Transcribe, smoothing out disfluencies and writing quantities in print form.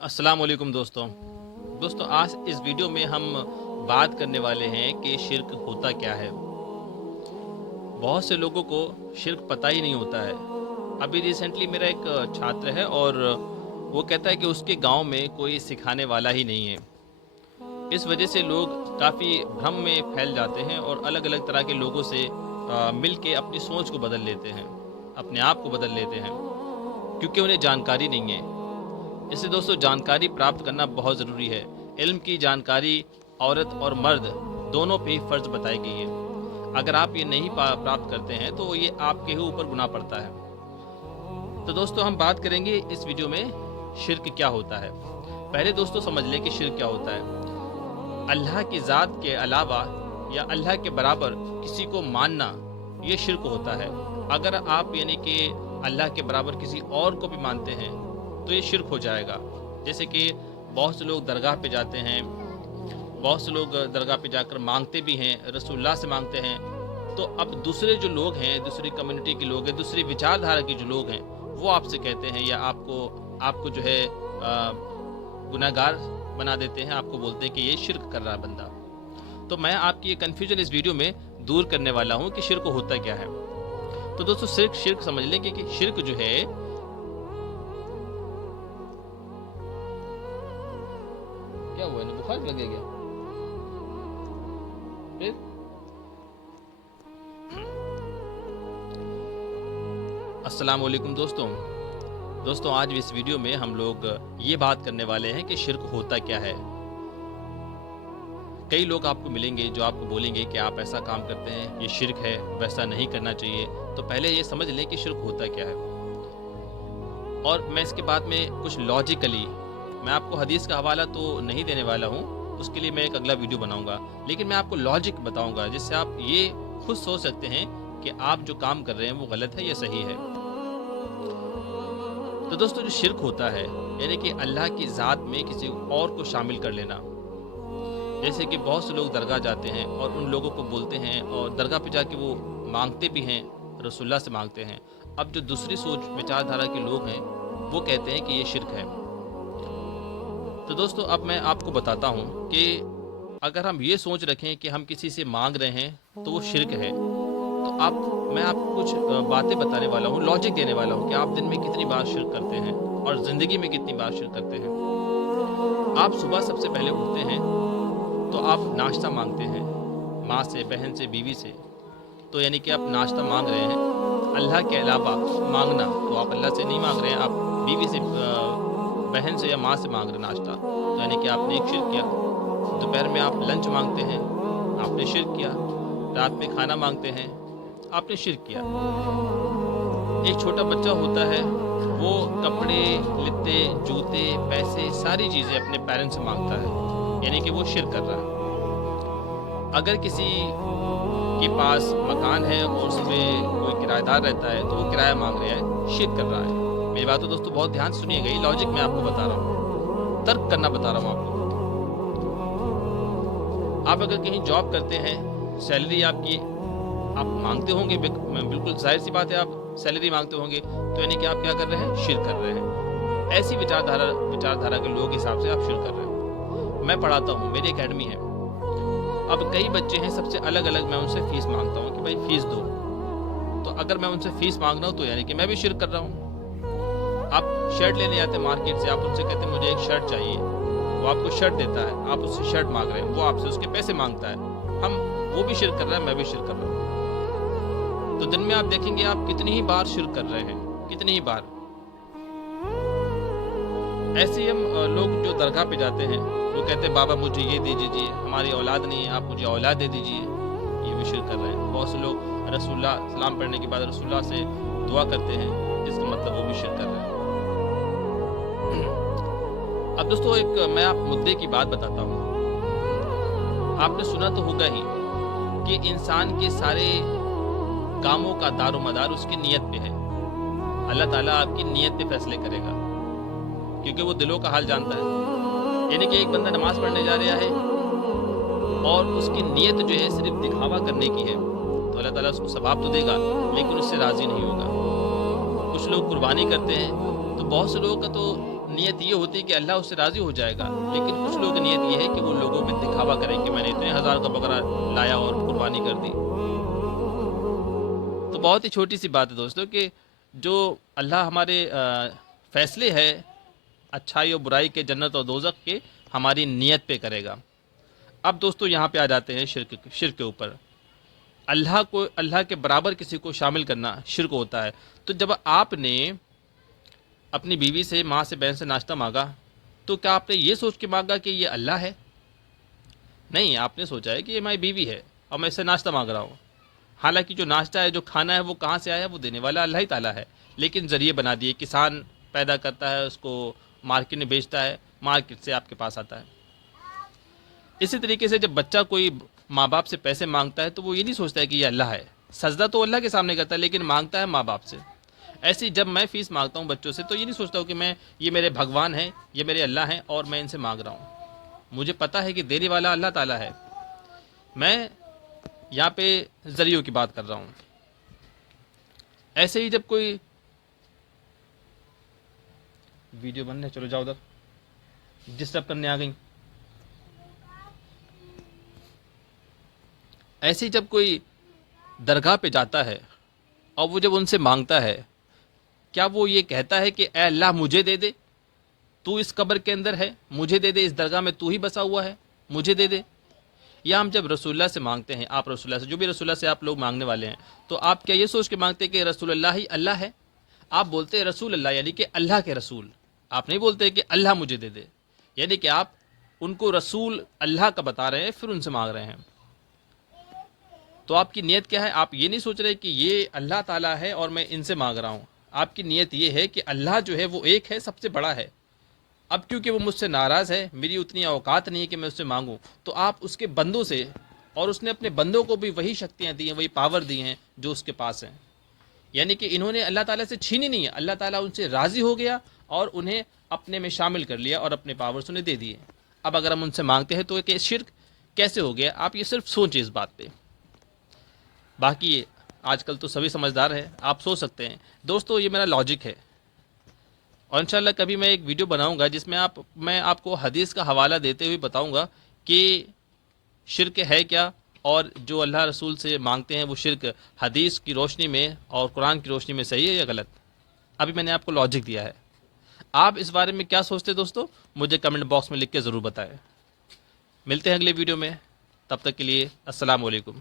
अस्सलाम वालेकुम दोस्तों आज इस वीडियो में हम बात करने वाले हैं कि शिर्क होता क्या है। बहुत से लोगों को शिर्क पता ही नहीं होता है। अभी रिसेंटली मेरा एक छात्र है और वो कहता है कि उसके गांव में कोई सिखाने वाला ही नहीं है। इस वजह से लोग काफ़ी भ्रम में फैल जाते हैं और अलग अलग तरह के लोगों से मिल के अपनी सोच को बदल लेते हैं, अपने आप को बदल लेते हैं, क्योंकि उन्हें जानकारी नहीं है। इससे दोस्तों जानकारी प्राप्त करना बहुत ज़रूरी है। इल्म की जानकारी औरत और मर्द दोनों पे ही फ़र्ज बताई गई है। अगर आप ये नहीं प्राप्त करते हैं तो ये आपके ही ऊपर गुनाह पड़ता है। तो दोस्तों हम बात करेंगे इस वीडियो में शिर्क क्या होता है। पहले दोस्तों समझ लें कि शिर्क क्या होता है। अल्लाह की ज़ात के अलावा या अल्लाह के बराबर किसी को मानना ये शिर्क होता है। अगर आप यानी कि अल्लाह के बराबर किसी और को भी मानते हैं तो ये शिर्क हो जाएगा। जैसे कि बहुत से लोग दरगाह पे जाते हैं, बहुत से लोग दरगाह पे जाकर मांगते भी हैं, रसूलुल्लाह से मांगते हैं। तो अब दूसरे जो लोग हैं, दूसरी कम्युनिटी के लोग हैं, दूसरी विचारधारा के जो लोग हैं, वो आपसे कहते हैं या आपको जो है गुनाहगार बना देते हैं। आपको बोलते हैं कि ये शिर्क कर रहा है बंदा। तो मैं आपकी ये कन्फ्यूजन इस वीडियो में दूर करने वाला हूँ कि शिर्क होता क्या है। तो दोस्तों शिर्क समझ लें कि शिर्क जो है क्या हुआ ना, बुखार लग गया फिर? अस्सलाम वालेकुम दोस्तों आज इस वीडियो में हम लोग ये बात करने वाले हैं कि शिर्क होता क्या है। कई लोग आपको मिलेंगे जो आपको बोलेंगे कि आप ऐसा काम करते हैं, ये शिर्क है, वैसा नहीं करना चाहिए। तो पहले ये समझ लें कि शिर्क होता क्या है, और मैं इसके बाद में कुछ लॉजिकली, मैं आपको हदीस का हवाला तो नहीं देने वाला हूँ, उसके लिए मैं एक अगला वीडियो बनाऊंगा, लेकिन मैं आपको लॉजिक बताऊंगा जिससे आप ये खुद सोच सकते हैं कि आप जो काम कर रहे हैं वो गलत है या सही है। तो दोस्तों जो शिर्क होता है यानी कि अल्लाह की ज़ात में किसी और को शामिल कर लेना। जैसे कि बहुत से लोग दरगाह जाते हैं और उन लोगों को बोलते हैं और दरगाह पे जाके वो मांगते भी हैं, रसूलुल्लाह से मांगते हैं। अब जो दूसरी सोच विचारधारा के लोग हैं वो कहते हैं कि ये शिर्क है। तो दोस्तों अब मैं आपको बताता हूँ कि अगर हम ये सोच रखें कि हम किसी से मांग रहे हैं तो वो शिर्क है, तो मैं आपको कुछ बातें बताने वाला हूँ, लॉजिक देने वाला हूँ कि आप दिन में कितनी बार शिर्क करते हैं और ज़िंदगी में कितनी बार शिर्क करते हैं। आप सुबह सबसे पहले उठते हैं तो आप नाश्ता मांगते हैं माँ से, बहन से, बीवी से। तो यानी कि आप नाश्ता मांग रहे हैं। अल्लाह के अलावा मांगना तो आप अल्लाह से नहीं मांग रहे हैं, आप बीवी से, बहन से या माँ से मांग रहे नाश्ता, तो यानी कि आपने एक शिर्क किया। दोपहर में आप लंच मांगते हैं, आपने शिर्क किया। रात में खाना मांगते हैं, आपने शिर्क किया। एक छोटा बच्चा होता है, वो कपड़े, लत्ते, जूते, पैसे, सारी चीज़ें अपने पेरेंट्स से मांगता है, यानी कि वो शिर्क कर रहा है। अगर किसी के पास मकान है और उसमें कोई किराएदार रहता है तो वो किराया मांग रहा है, शिर्क कर रहा है। मेरी बात तो दोस्तों बहुत ध्यान सुनिएगा, ये लॉजिक मैं आपको बता रहा हूँ, तर्क करना बता रहा हूँ आपको। आप अगर कहीं जॉब करते हैं, सैलरी आपकी आप मांगते होंगे, बिल्कुल जाहिर सी बात है, आप सैलरी मांगते होंगे, तो यानी कि आप क्या कर रहे हैं, शिर्क कर रहे हैं। ऐसी विचारधारा के लोगों के हिसाब से आप शिर्क कर रहे हैं। मैं पढ़ाता हूँ, मेरी एकेडमी है। अब कई बच्चे हैं, सबसे अलग अलग मैं उनसे फीस मांगता हूँ कि भाई फीस दो। तो अगर मैं उनसे फीस मांग रहा हूँ तो यानी कि मैं भी शिर्क कर रहा हूँ। आप शर्ट लेने जाते हैं मार्केट से, आप उनसे कहते हैं मुझे एक शर्ट चाहिए, वो आपको शर्ट देता है, आप उससे शर्ट मांग रहे हैं, वो आपसे उसके पैसे मांगता है। वो भी शिर्क कर रहा है, मैं भी शिर्क कर रहा हूँ। तो दिन में आप देखेंगे आप कितनी ही बार शिर्क कर रहे हैं, कितनी ही बार। ऐसे ही हम लोग जो दरगाह पे जाते हैं वो कहते हैं बाबा मुझे ये दे दीजिए, हमारी औलाद नहीं है, आप मुझे औलाद दे दीजिए, ये भी शिर्क कर रहे हैं। बहुत से लोग रसूलुल्लाह सलाम पढ़ने के बाद रसूलुल्लाह से दुआ करते हैं, इसका मतलब वो भी शिर्क कर रहे हैं। अब दोस्तों मैं आप मुद्दे की बात बताता हूँ। आपने सुना तो होगा ही कि इंसान के सारे कामों का दारोमदार उसकी नीयत पे है। अल्लाह ताला आपकी नीयत पे फैसले करेगा, क्योंकि वो दिलों का हाल जानता है। यानी कि एक बंदा नमाज पढ़ने जा रहा है और उसकी नीयत जो है सिर्फ दिखावा करने की है, तो अल्लाह ताला उसको सवाब तो देगा लेकिन उससे राज़ी नहीं होगा। कुछ लोग कुर्बानी करते हैं, तो बहुत से लोगों का तो نیت یہ ہوتی ہے کہ اللہ اس سے راضی ہو جائے گا، لیکن کچھ لوگوں کی نیت یہ ہے کہ وہ لوگوں میں دکھاوا کریں کہ میں نے اتنے ہزار کا بکرا لایا اور قربانی کر دی۔ تو بہت ہی چھوٹی سی بات ہے دوستوں کہ جو اللہ ہمارے فیصلے ہے اچھائی اور برائی کے، جنت اور دوزخ کے، ہماری نیت پہ کرے گا۔ اب دوستو یہاں پہ آ جاتے ہیں شرک کے اوپر۔ اللہ کے برابر کسی کو شامل کرنا شرک ہوتا ہے۔ تو جب آپ نے اپنی بیوی سے، ماں سے، بہن سے ناشتہ مانگا تو کیا آپ نے یہ سوچ کے مانگا کہ یہ اللہ ہے؟ نہیں، آپ نے سوچا ہے کہ یہ ہماری بیوی ہے اور میں اس سے ناشتہ مانگ رہا ہوں۔ حالانکہ جو ناشتہ ہے، جو کھانا ہے، وہ کہاں سے آیا ہے؟ وہ دینے والا اللہ ہی تعالیٰ ہے، لیکن ذریعے بنا دیے۔ کسان پیدا کرتا ہے، اس کو مارکیٹ میں بیچتا ہے، مارکیٹ سے آپ کے پاس آتا ہے۔ اسی طریقے سے جب بچہ کوئی ماں باپ سے پیسے مانگتا ہے تو وہ یہ نہیں سوچتا ہے کہ یہ اللہ ہے۔ سجدہ تو اللہ کے سامنے کرتا ہے لیکن مانگتا ہے ماں باپ سے۔ ایسی جب میں فیس مانگتا ہوں بچوں سے تو یہ نہیں سوچتا ہوں کہ یہ میرے بھگوان ہیں، یہ میرے اللہ ہیں اور میں ان سے مانگ رہا ہوں۔ مجھے پتہ ہے کہ دینے والا اللہ تعالیٰ ہے، میں یہاں پہ ذریعوں کی بات کر رہا ہوں۔ ایسے ہی جب کوئی ویڈیو بن رہے، چلو جاؤ ادھر، ڈسٹرب کرنے آ گئی۔ ایسے ہی جب کوئی درگاہ پہ جاتا ہے اور وہ جب ان سے مانگتا ہے، کیا وہ یہ کہتا ہے کہ اے اللہ مجھے دے دے، تو اس قبر کے اندر ہے، مجھے دے دے، اس درگاہ میں تو ہی بسا ہوا ہے، مجھے دے دے؟ یا ہم جب رسول اللہ سے مانگتے ہیں، آپ رسول اللہ سے، جو بھی رسول اللہ سے آپ لوگ مانگنے والے ہیں، تو آپ کیا یہ سوچ کے مانگتے ہیں کہ رسول اللہ ہی اللہ ہے؟ آپ بولتے ہیں رسول اللہ یعنی کہ اللہ کے رسول، آپ نہیں بولتے کہ اللہ مجھے دے دے، یعنی کہ آپ ان کو رسول اللہ کا بتا رہے ہیں پھر ان سے مانگ رہے ہیں۔ تو آپ کی نیت کیا ہے؟ آپ یہ نہیں سوچ رہے کہ یہ اللہ تعالیٰ ہے اور میں ان سے مانگ رہا ہوں۔ آپ کی نیت یہ ہے کہ اللہ جو ہے وہ ایک ہے، سب سے بڑا ہے۔ اب کیونکہ وہ مجھ سے ناراض ہے، میری اتنی اوقات نہیں ہے کہ میں اس سے مانگوں، تو آپ اس کے بندوں سے، اور اس نے اپنے بندوں کو بھی وہی شکتیاں دی ہیں، وہی پاور دی ہیں جو اس کے پاس ہیں، یعنی کہ انہوں نے اللہ تعالیٰ سے چھینی نہیں ہے، اللہ تعالیٰ ان سے راضی ہو گیا اور انہیں اپنے میں شامل کر لیا اور اپنے پاورز انہیں دے دیے۔ اب اگر ہم ان سے مانگتے ہیں تو کہ شرک کیسے ہو گیا؟ آپ یہ صرف سوچیں اس بات پہ، باقی آج کل تو سبھی سمجھدار ہیں، آپ سوچ سکتے ہیں۔ دوستو یہ میرا لاجک ہے، اور انشاءاللہ کبھی میں ایک ویڈیو بناؤں گا جس میں میں آپ کو حدیث کا حوالہ دیتے ہوئے بتاؤں گا کہ شرک ہے کیا، اور جو اللہ رسول سے مانگتے ہیں وہ شرک حدیث کی روشنی میں اور قرآن کی روشنی میں صحیح ہے یا غلط؟ ابھی میں نے آپ کو لاجک دیا ہے، آپ اس بارے میں کیا سوچتے دوستو؟ مجھے کمنٹ باکس میں لکھ کے ضرور بتائیں۔ ملتے ہیں اگلے ویڈیو میں، تب تک کے لیے السلام علیکم۔